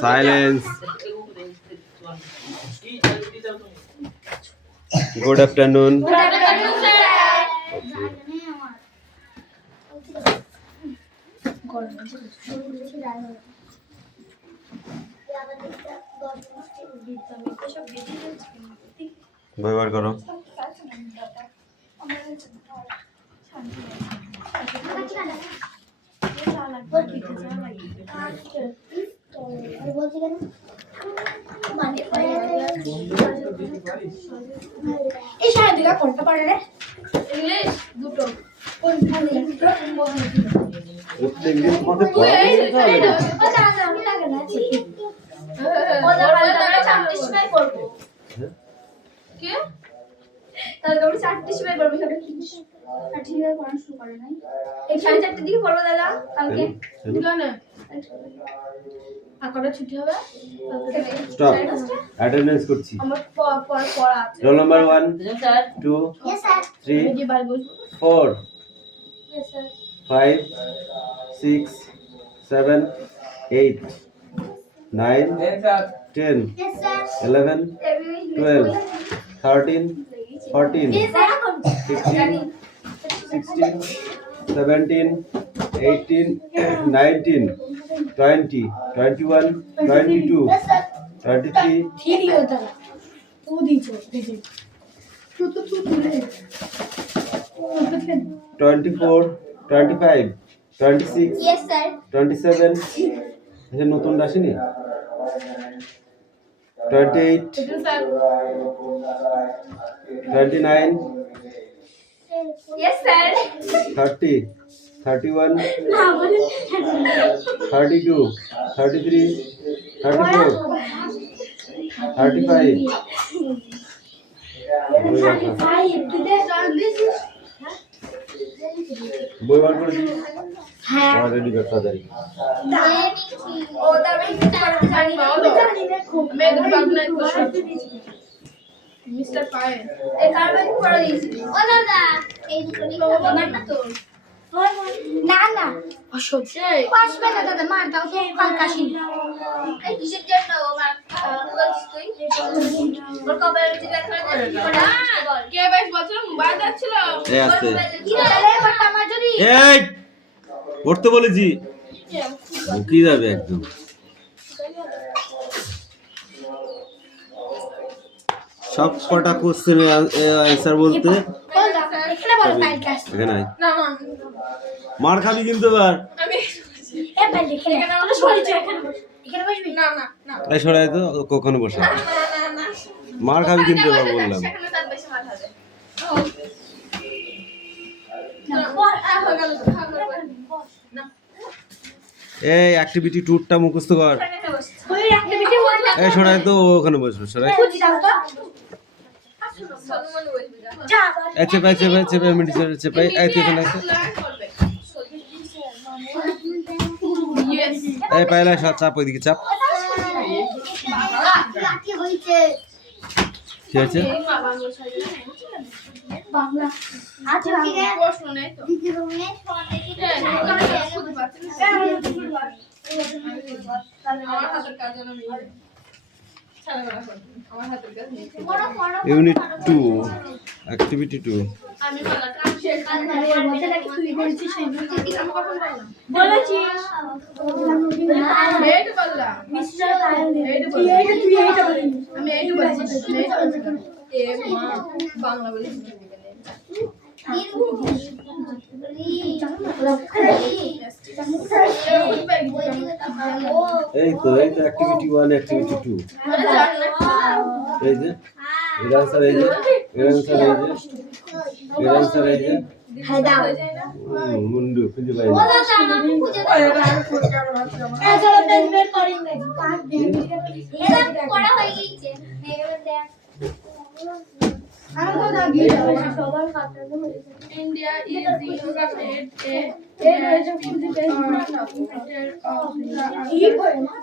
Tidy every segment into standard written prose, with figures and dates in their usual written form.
Silence. Good afternoon. Good afternoon, sir. ব্যবহার করো। এই সাড়ে দুটা কোনটা পারে রে? ইংলিশ দুটো। কোনটা দুটো? ইংলিশ মধ্যে পড়া কি? তাহলে আমরা 4টি সময় পড়বো সেটা কি? 4টি সময় পড়া শুরু করে নাই। এই 4:30 দিকে পড়বো দাদা কালকে। দিলো না। আর কটা ছুটি হবে? স্টপ। অ্যাটেন্ডেন্স করছি। আমার পড়া আছে। রোল নাম্বার 1 2 यस सर 3 ये बार बोल 4 yes sir 5 6 7 8 9 10 yes sir 11 12 13 14 yes sir 15 16 17 18 19 20 21 22 yes sir 23 ठीक ही होता है तू दीजिए दीजिए तू ले 24 25 26 यस सर 27 এই নতুন আসেনি 28 सर 29 यस सर 30 31 32 33 34 35 বই বার করে দিই হ্যাঁ রেডি কর তাড়াতাড়ি ও তবে জানি না খুব মেঘ বাবনা মিস্টার পায়ে এই কারণে পড়া দিয়েছি ও দাদা এই দুটো আমার না তো না না অসহ্য আসবে না দাদা মার দাও তো কাল কাশি এই কিসের জন্য মার বলছিস তুই ওর কবে জিজ্ঞাসা করে পড়া কে বাইস বছর মোবাইল যাচ্ছিল এই আছে কি রে বাটা আমার যদি এই পড়তে বলেছি মুকি যাবে একদম সব কটা কোশ্চেনের অ্যানসার বলতে এখানে বল ফাইল কাজ এখানে আয়। না মার খাবি কিন্তু এবার আমি এ ফাইল এখানে আমরা সরি তুই এখানে বস এখানে বসবি না না না এই সরাই তো কখনো বসে না মার খাবি কিন্তু এবার বললাম সেখানে তার বেশি মার হবে না বল হয়ে গেল না এই অ্যাক্টিভিটি ট্যুরটা মুখস্থ কর ওই অ্যাক্টিভিটি বলতে এই সরাই তো ওখানে বসবে সরাই বুঝি দাও তো সলমন বসবি যা এই চেপে মেডিসিন চেপে এই তুই এখানে আয় তো। ইয়েস এই পায়লা চাপ ওইদিকে চাপ লাঠি হইছে কি হয়েছে বাংলা আচ্ছা প্রশ্ন নেই তো দিদি রুমে ফোন দেখি আমার হাতের কাজ জানো আমি ছাড়া করা করব আমার হাতের কাজ নেই ইউনিট 2 অ্যাক্টিভিটি 2 আমি বলাটা আমি শেষ কাজ মানে বলতে নাকি তুই বলছিস সেই তুই আমি কখন বললাম বলেছিস এইটা বললাম মিস্টার এইটা বল তুই এইটা বল আমি এইটা বলছি এইটা বলছি এ মা বাংলা বলিস এই তো অ্যাক্টিভিটি 1 অ্যাক্টিভিটি 2 এই যে এর आंसर এই যে এর आंसर এই যে এর आंसर এই যে হ্যাঁ দাও মুন্ডু খুঁজে পাই ওলা জানা আমি খুঁজে পাই এই চলো পেজ বের করি ইংরেজি কাজ এরা পড়া হয়ে গিয়েছে এবার দেখ আমি তো না গিয়ে সবার খাতা India is the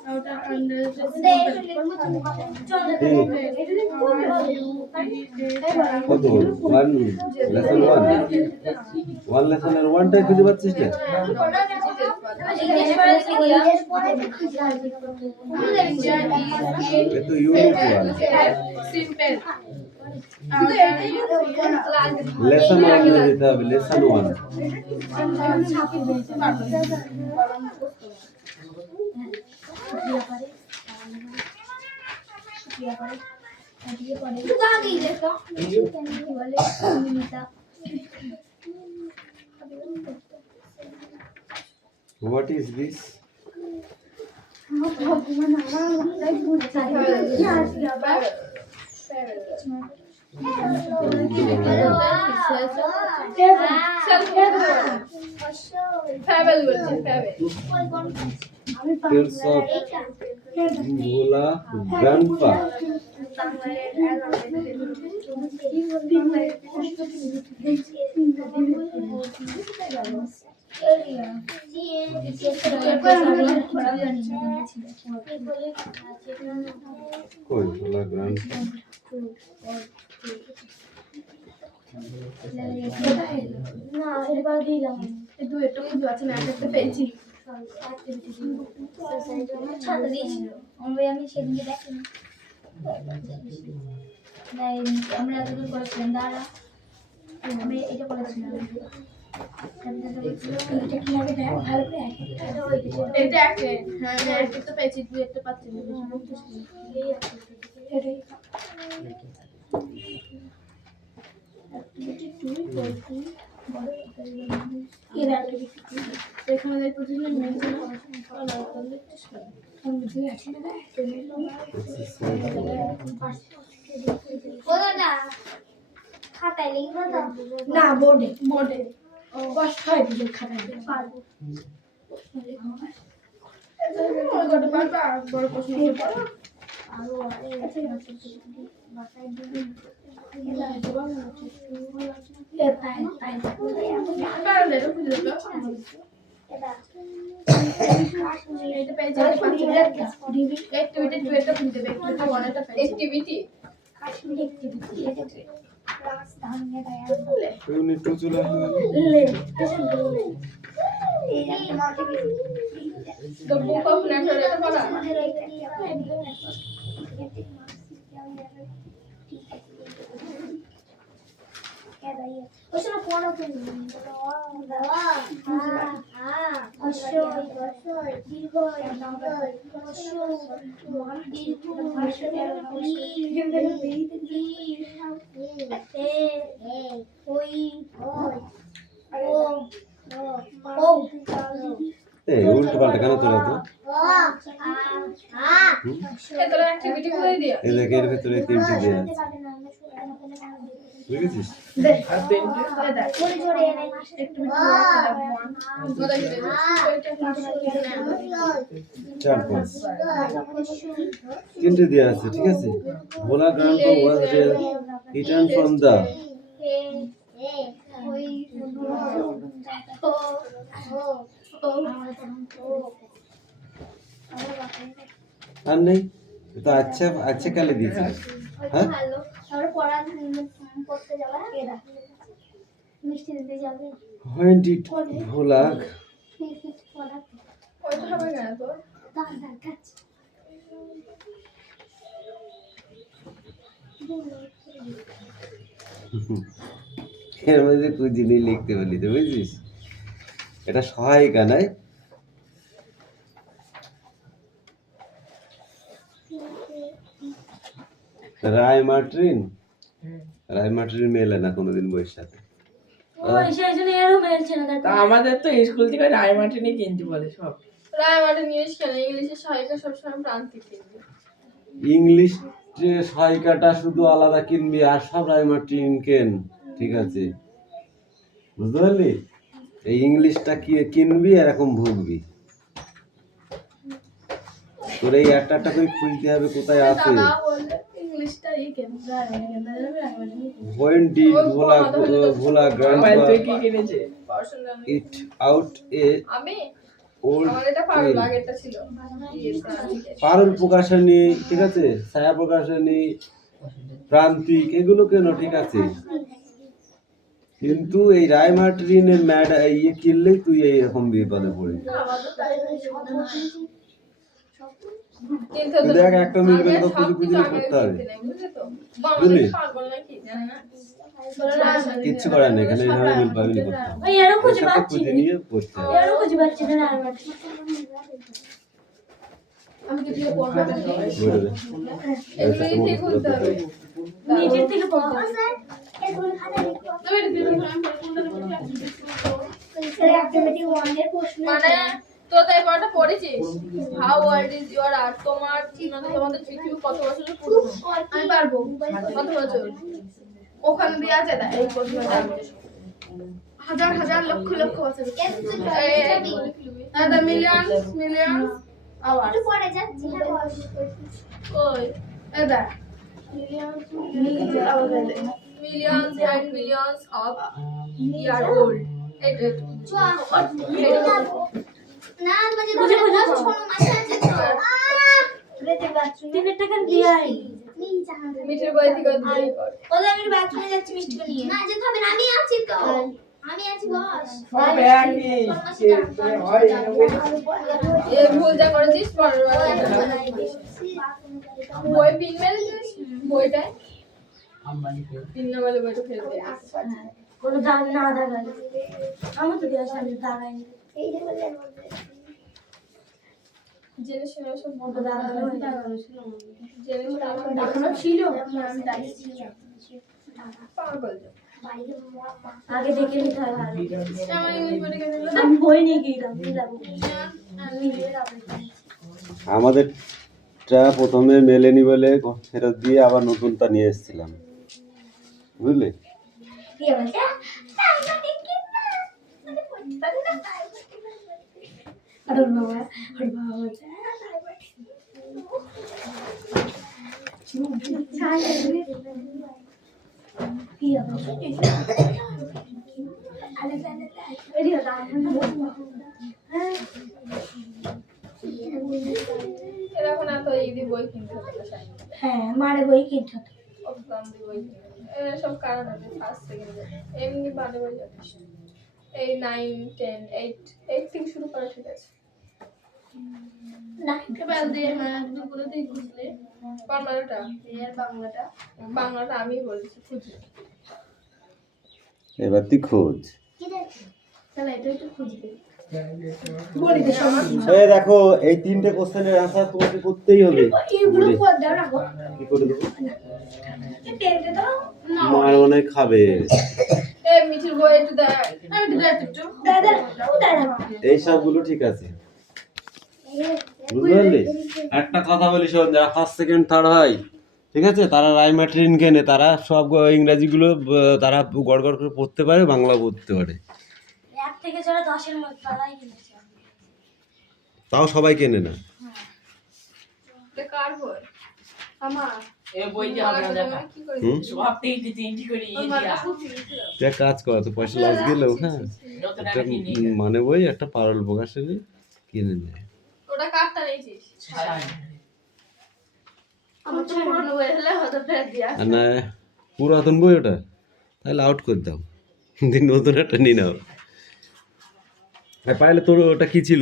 outer under কত ওয়ান লেসন 1 ওয়ান লেসনের 1টাই খুঁজে পাচ্ছিস না ये तो यूनिट वन लेसन वन में देता है lesson one What is this? Tales of Bhola Grandpa. कोई Bhola Grandpa. না এবার দিলাম একটু খুঁজে আছে না একটা পেয়েছি ছাতা দিয়েছিল আমি সেদিনকে দেখিনি আমরা এতদূর করেছিলাম দাঁড়া আমি এটা করেছিলাম এটা কি লাগে দেখ ভালো করে এটা একটা হ্যাঁ আমি একটা পেয়েছি দুই একটা পাচ্ছি এখানে দেখতে মেয়েছে না খাতায় লিখবো তো না বোর্ডে বোর্ডে কষ্ট হয় দিলে খাতায় পারবো বড় প্রশ্ন করবো আরো বাসায় দিবি Unit 2 চলে Sono buono per lui. উল্টো পাল্টা কেন তোরা তো এই দেখ এর ভেতরে তিনটি দেয়া আছে বুঝেছিস চার পাঁচ তিনটে দেয়া আছে ঠিক আছে Bhola grandpa was return from the আর নেই তো আচ্ছা আচ্ছা কালে দিয়েছে হ্যাঁ When did Bholag এর মধ্যে তুই জিনিস লিখতে বলি তো বুঝছিস এটা সহায়িকা নাই রায়মার্টিন মেলে না কোনোদিন বইয়ের সাথে আমাদের তো স্কুল থেকে রায়মার্টিনই কিনতে বলে সব রায়মার্টিন ইংলিশ কেন ইংলিশের সহায়িকা সবসময় প্রান্তিক কিনবে ইংলিশ যে সহায়িকাটা শুধু আলাদা কিনবি আর সব রায়মার্টিন কেন ঠিক আছে বুঝতে পারলি এই ইংলিশটা কি কিনবি এরকম ভুগবি তোর এই একটা একটা করে খুঁজতে হবে কোথায় আছে When did Bhola Grandpa eat out a old পারুল প্রকাশনী ঠিক আছে ছায়া প্রকাশনী প্রান্তিক এগুলো কেন ঠিক আছে কিন্তু এই রায়মার্টিনের ইয়ে কিনলেই তুই এইরকম বিপদে পড়বি। কিন্তু দেখ একটা মিলবে না তো খুঁজে খুঁজে করতে হবে, বুঝলি? কিচ্ছু করার নেই, এখানে এইভাবে মিল পাবি না করতে হবে। ওই এরও খুঁজে এইসবটা পাচ্ছি খুঁজে না, নিয়ে করতে হবে। এরও খুঁজে পাচ্ছি না রায়মাটি। আমি কি দিয়ে পড়বো? বলে দে। এগুলো ঠিক করতে হবে। নিচের থেকে পড়তে হবে। তবে এটা দিয়ে আমি কোনটা দেবো? মানে তো তাই পড়াটা পড়েছিস how old is your art তোমাদের পৃথিবী কত বছরের পুরনো আমি পারবো কত বছর ওখানে দিয়ে আছে না এই প্রশ্নটা হাজার হাজার লক্ষ লক্ষ বছর the millions আওয়ার কই এটা millions and millions of year old এটা খুঁজে খুঁজে ছোট মাছ আছে তো তিনের টাকা দিয়ে আই মিঠের বই থেকে দিয়ে কর ওদের আমি বাথরুমে যাচ্ছি মিষ্টি নিয়ে না যেতে হবে না, আমি আছি তো, আমি আছি বস। সব একই হয় এ ভুল যা করেছিস পরের বার বই পিন মেরেছিস বইটা পিন না বলে বইটা ফেলে দে কোনো দাম না দাগাই আমার তো দেওয়া সামনে দাগাইনি জেনে শুনে সব মতো দাগানো জেনে শুনে এখনো ছিল পাগল আগে দেখে নিতে হয় ভালো। আমার ইংলিশ বইটা কেন দিল আমি বই নিয়ে গেলাম যাবো আমাদেরটা প্রথমে মেলেনি বলে ফেরত দিয়ে আবার নতুনটা নিয়ে এসেছিলাম, বুঝলি? এরকম এত ইদি বই কিনতে হতো সাইন হ্যাঁ মারে বই কিনতে হতো। দাম দিয়ে বই কিনতে এর সব কারণ আছে ফার্স্ট সেকেন্ড এমনি বাদে বই যথেষ্ট এই 9 10 8 থেকে শুরু করা ঠিক আছে না এবার দিয়ে একদম পুরো দিয়ে খুঁজলে বাংলাটা এর বাংলাটা আমি বলেছি খুঁজলে এবার তুই খোঁজ। তাহলে এটা একটু খুঁজবে বলি তো সব এই দেখো এই তিনটে কোশ্চেনের অ্যানসার তোমাকে করতেই হবে। এইগুলো পড় দাও না গো কি করে দেবো? টেনতে দাও মার মনে খাবে। এই মিঠির বই একটু দেখ আমি একটু দেখ একটু দাদা দাদা এই সবগুলো ঠিক আছে, বুঝতে পারলি? একটা কথা বলি শোন, যারা ফার্স্ট সেকেন্ড থার্ড হয়, ঠিক আছে, তারা রাইমার্টিন কেনে, তারা সব ইংরাজিগুলো তারা গড় গড় করে পড়তে পারে, বাংলা পড়তে পারে। এক থেকে যারা 10 এর মধ্যে তারাই কিনেছে। তাও সবাই কেনে না। এটা কার বই আমার এ বই দিয়ে হবে না দেখা কি করে হুম, সব তিনটি তিনটি করে ইয়ে দিয়া তুই এক কাজ কর, তো পয়সা লস গেলেও হ্যাঁ নতুন একটা একটা কিনে মানে বই একটা পারল প্রকাশনী কিনে নেয়। ওটা কারটা নিয়েছিস আমার তো পুরনো বই হলে হয়তো ফেরত দিয়া আর না পুরাতন বই ওটা, তাহলে আউট করে দাও, দিন নতুন একটা নিয়ে নাও। পাইলে তোর ওটা কি ছিল?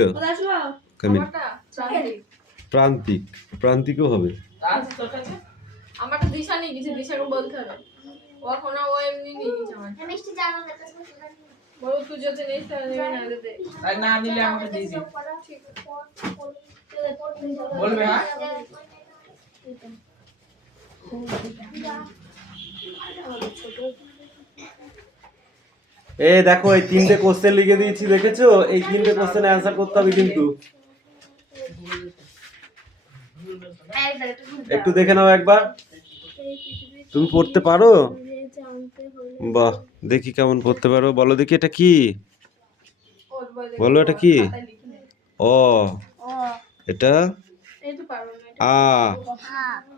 কামিন আমারটা প্রান্তিক প্রান্তিক, প্রান্তিকও হবে। তার তোর কাছে আমারটা দিশা নিয়ে গেছে দিশাকে বলতে হবে ও এখন ও এমনি নিয়ে গেছে আমার মিষ্টি জানো না তো বড় তুই যদি নেই তাহলে নেবে না দে তাই না নিলে আমাকে দিয়ে দিন ঠিক বলবে হ্যাঁ এই দেখো এই তিনটে কোশ্চেন লিখে দিয়েছি, দেখেছো? এই তিনটে কোশ্চেনের অ্যানসার করতে হবে কিন্তু। একটু দেখে নাও একবার, তুমি পড়তে পারো? বাহ, দেখি কেমন পড়তে পারো, বলো দেখি এটা কি, ওর বই বলো এটা কি? খাতায় লিখে নে অ, এটা এই তো পারবো না আ,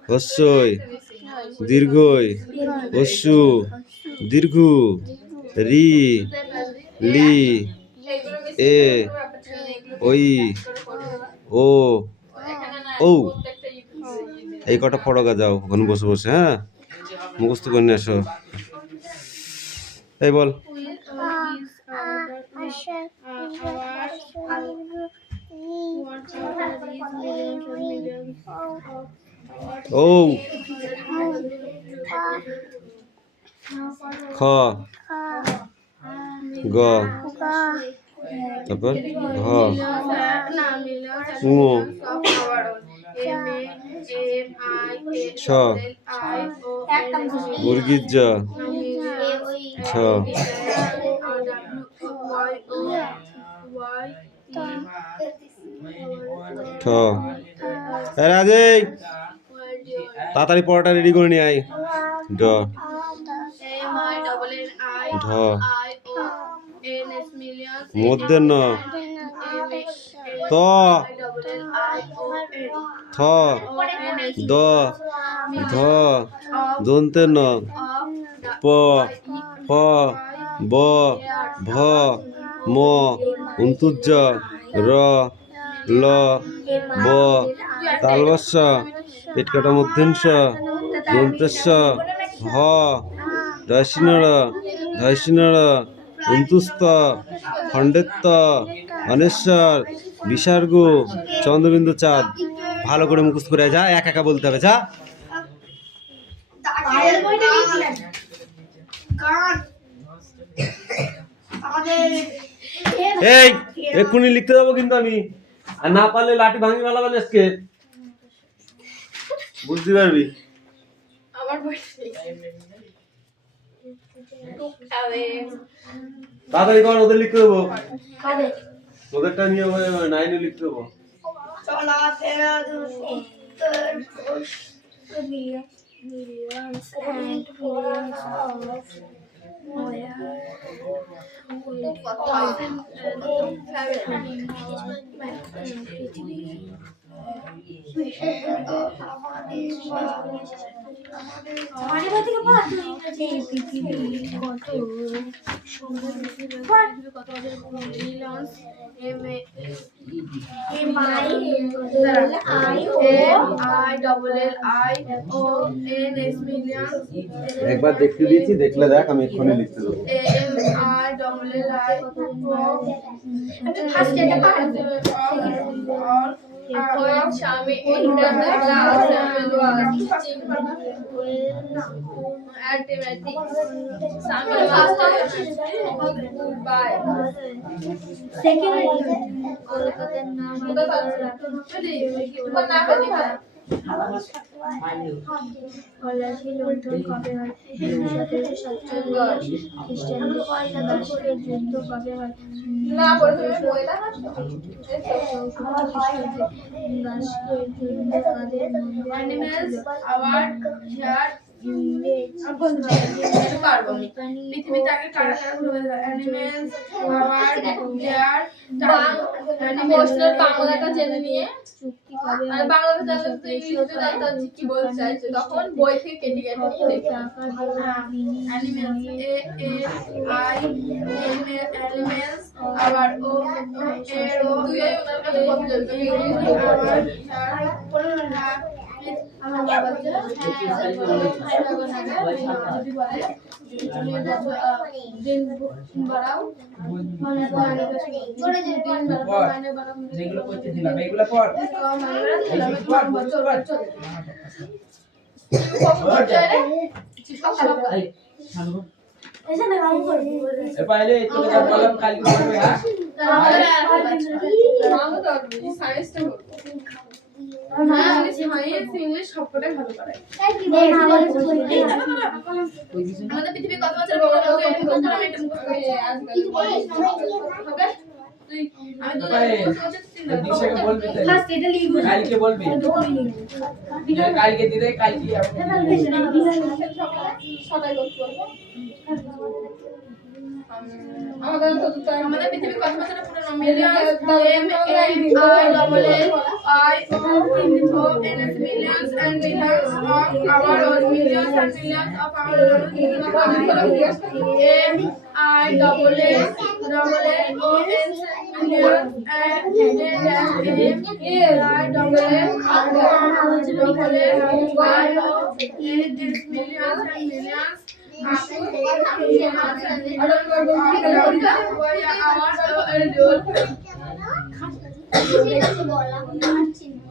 হস্যই, দীর্ঘই, হস্যু, দীর্ঘ, রি, লি, এইগুলো বেশি এ, এগুলো ওই, ও, এখানে না ও, প্রত্যেকটা ইয়ে এই কটা পড়া যাও ওখানে বসে বসে, হ্যাঁ মুখস্থ করে নিয়ে আসো। এই বল ও খ গ তারপর ঘ ঙ ছ বর্গীর জ ঝ ঠ রাজে তাড়াতাড়ি পড়াটা রেডি করে নিয়ে আয় ড ঢ মধ্যে ন ত থ দ ধ দন্তে ন প ফ ব ভ ম অন্তুজ র ল ব তালবস্য পেটকাটা মধ্যেংশ দন্তেশ্ব হ ধৈষ্ণর অন্তুস্ত খণ্ডেত্ব অনেশ্বর বিসর্গ চন্দ্রবিন্দু চাঁদ ভালো করে মুখস্থ করে যা একা একা বলতে হবে যা এই এক্ষুনি লিখতে যাবো কিন্তু আমি আর না পারলে লাঠি ভাঙি মালাবেন আজকে বুঝতে পারবি আমার বই তাড়াতাড়ি কর ওদের লিখতে দেবো ওদেরটা নিয়ে নাইনে লিখতে দেবো চলাফেরা উত্তর millions and millions একবার দেখতে দিয়েছি দেখলে দেখ আমি এক্ষুনি লিখতে দেবো ফরাসি লুণ্ঠন কবে হয়? 1747 খ্রিস্টাব্দে। দাসের যুদ্ধ কবে হয়? 1764 খ্রিস্টাব্দে। দাসের যুদ্ধ কাদের পৃথিবীতে আগে কারা কারা ঘুরে অ্যানিমেলস আওয়ার্ড দেয়ার ইমোশনাল বাংলাটা জেনে নিয়ে চুক্তি কবে আর হয়? বাংলাটা জানলে তো ইংলিশে জানতাম কি বলতে চাইছে তখন বই থেকে কেটে কেটে দেখি অ্যানিমেলস অ্যানিমেলস আবার ও এর ও দুই ওনার কাছে বলতে যাবে আমার বাবা দিন বাড়াও যেগুলো করতে দিলাম এগুলো পড় পাইলে তোকে যা বললাম কালকে করবে হ্যাঁ ইংলিশ সবকটাই ভালো করে আমাদের পৃথিবীর কত বছর কালকে বলবি কালকে দিলে কালকে আমাদের পৃথিবীর কত বছর পুরনো millions millions and millions of our millions and millions of our millions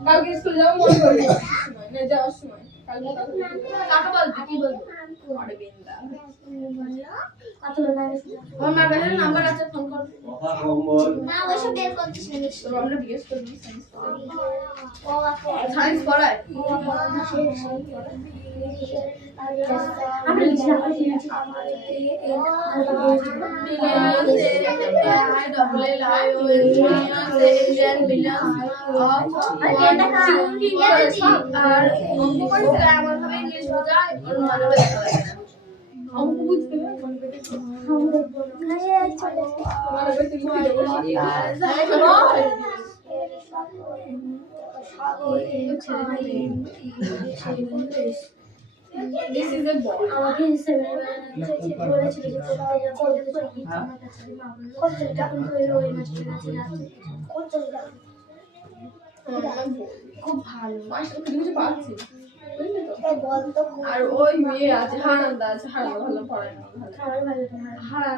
কালকে স্কুল যাবো মনে করি না যাওয়ার সময় কালকে কাকে বলবি কি বলবো অরবিন্দা আমার মার কাছে নাম্বার আছে ফোন কর কথা কম বল। না ওইসব বের করছিস না তো আমরা জিজ্ঞেস করবি সায়েন্স পড়ায় আমরা লিখছি অঙ্ক বুঝতে This is a boy. আমাকে বলেছিল যে খুব ভালো কিছু পাচ্ছি বুঝলি তো? বলতো আর ওই মেয়ে আছে হারান্দা আছে হারান্দা ভালো পড়ে না খাবার ভালো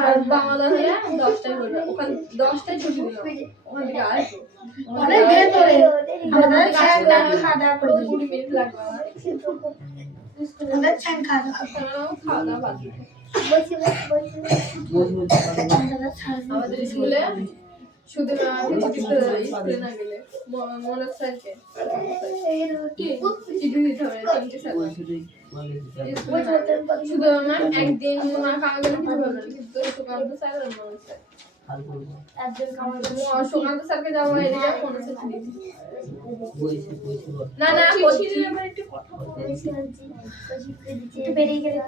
আর বাংলা হয়ে 10টায় করবে ওখানে 10টায় ছুটি দিল ওখান থেকে আসবো অনেক ভেতরে আমাদের খাওয়া করে 20 মিনিট লাগবে আমার আমাদের চান খাওয়া খাওয়া দাওয়া বাদ দিতে। বলছি আমাদের স্কুলে শুধু স্কুলে না গেলে মনোজ স্যারকে চিঠি দিতে হবে 3টে স্যার শুধু আমার একদিন কামা গেলে কিছু বলবে না কিন্তু সুকান্ত স্যার আর মনোজ স্যার একজন খাবার সুকান্ত স্যারকে যাওয়া হয়নি যা ফোন আছে না না চিঠি দিলে একটু কথা বলতে বেরিয়ে গেলে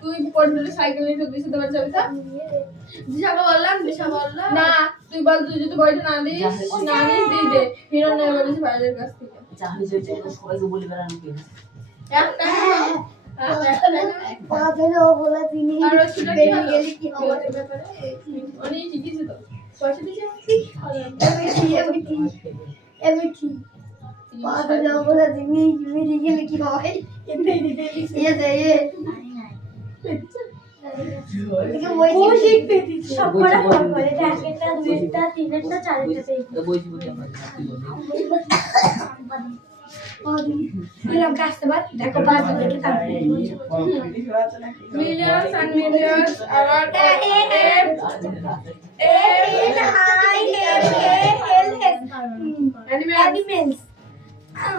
তুই পড়লে সাইকেল নিয়ে দিতে পারছিস দিশাকে বললাম দিশা বললো না তুই বল তুই যদি বইটা না দিস না দিস দিয়ে দে হিরো নিয়ে বলেছি বাইরের কাছ থেকে সবাইকে বলে বেড়ানো কেন একটা বলা তিনি আর সেটা বেরিয়ে গেলে কি হবে অনেক শিখেছি তো পয়সা দিয়েছি দেখো বাদ দেখে তারপরে millions and millions our animals.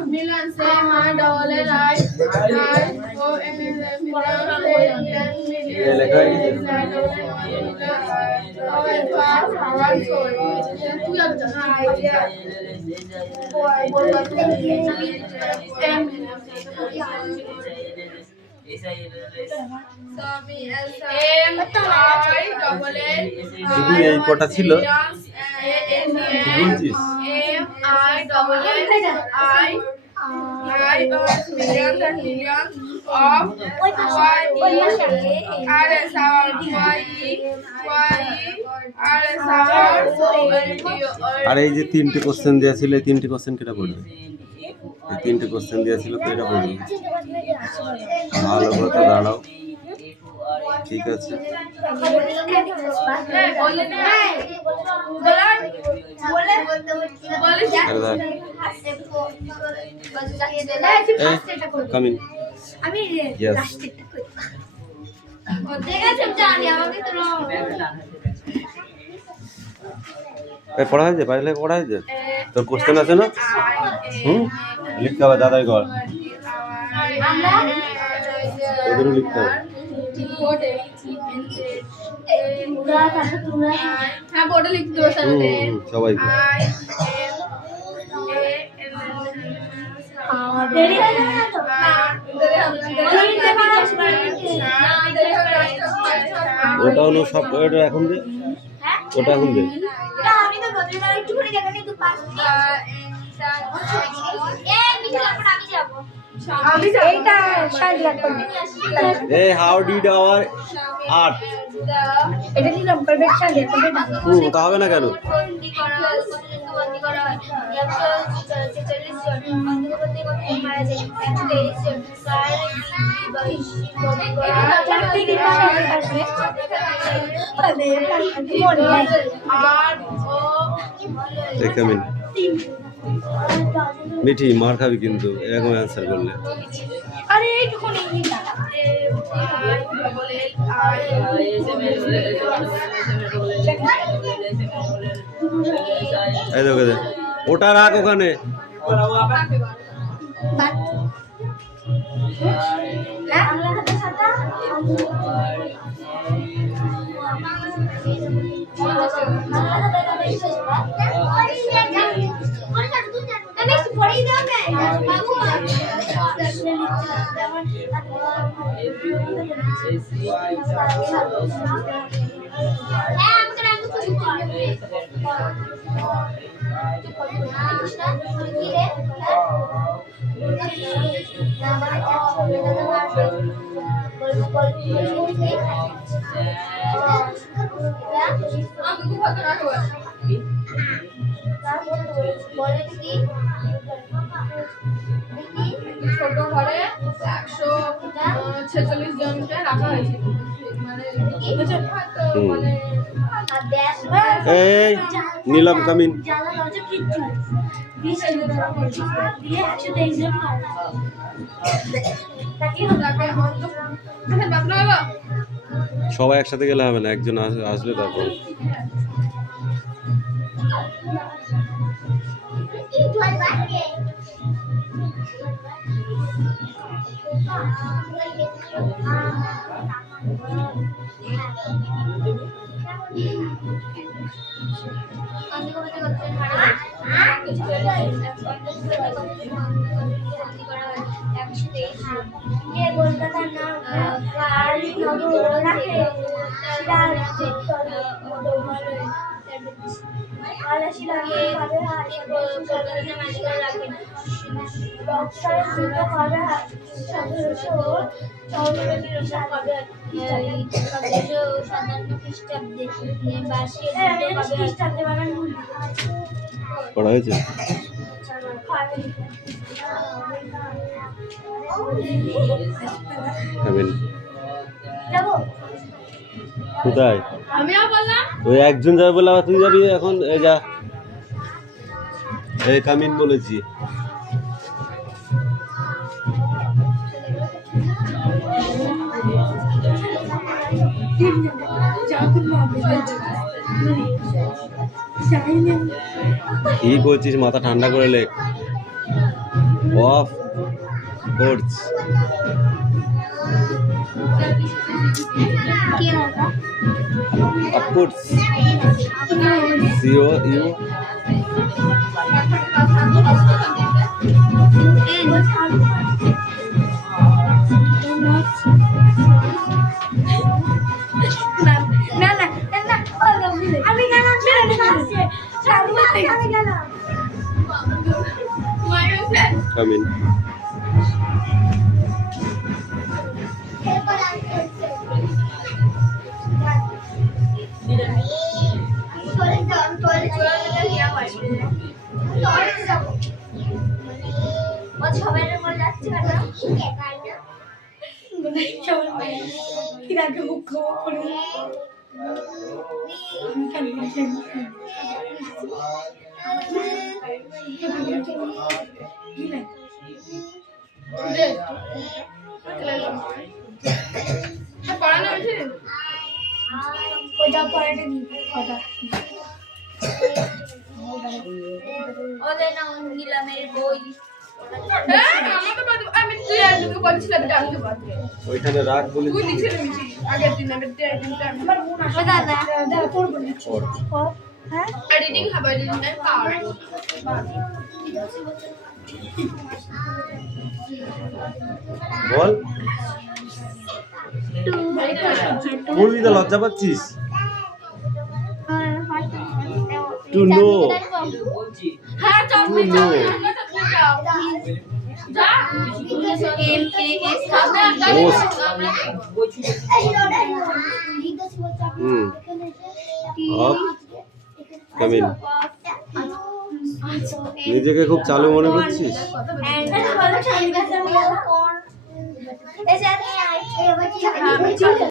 millions M I double L I O N L M শুধু এই কটা ছিল বলছিস millions and millions of আর এই যে 3টে কোশ্চেন দেওয়া ছিল এই 3টে কোশ্চেন কেটা পড়বে এই 3টে কোশ্চেন দেওয়া ছিল কেটা পড়বে ভালো করে দাঁড়াও ঠিক আছে কামিন আমি Yes. জানি আমাকে তো পড়া হয়েছে বাইরে পড়া হয়েছে তোর কোশ্চেন আছে না লিখতে হবে দাদাই ঘর ওদেরও লিখতে হবে হ্যাঁ বোর্ডে লিখতে হবে সবাইকে ওটা হলো সব ওটা এখন দে ওটা এখন দে আমি তো বদলে দাও একটু করে দেখেন একটু পাস আমি যাব আমি এইটা শান্তি করবে Hey, how did our art? এটা নিলাম করবে শান্তি করবে না তা হবে না কেন? বন্দি করা হয় কতজনকে বন্দি করা হয় 146 জন বন্দি করতে মারা যায় 123 জন বন্দি করা Hey, come in. মিঠি মার খাবি কিন্তু এরকম অ্যান্সার করলে। আরে এইটুকু নেই না এই দেখো দে ওটা রাখ ওখানে। ছোট ঘরে 146 জনকে রাখা হয়েছে মানে এই নীলম কামিন। সবাই একসাথে গেলে হবে না, একজন আসবে তারপর। কলকাতার পড়া হয়েছে? কোথায়? আমিও বললাম ওই একজন যাবে বলে আবার তুই যাবি এখন? এই যা, এই কামিন বলেছি। কি করছিস? মাথা ঠান্ডা করে লেখ। Of course of course CO you come in. পড়ানো হয়েছে ওটা পড়াটা দিই কথা ওদের নাম নিলামের বই ওইখানে রাখ বলে বল। বলবি তো, লজ্জা পাচ্ছিস? টু নো, হ্যাঁ টু নো। যা MAS সামনে একটা Most. আমরা অফ কামিন। নিজেকে খুব চালু মনে করছিস? And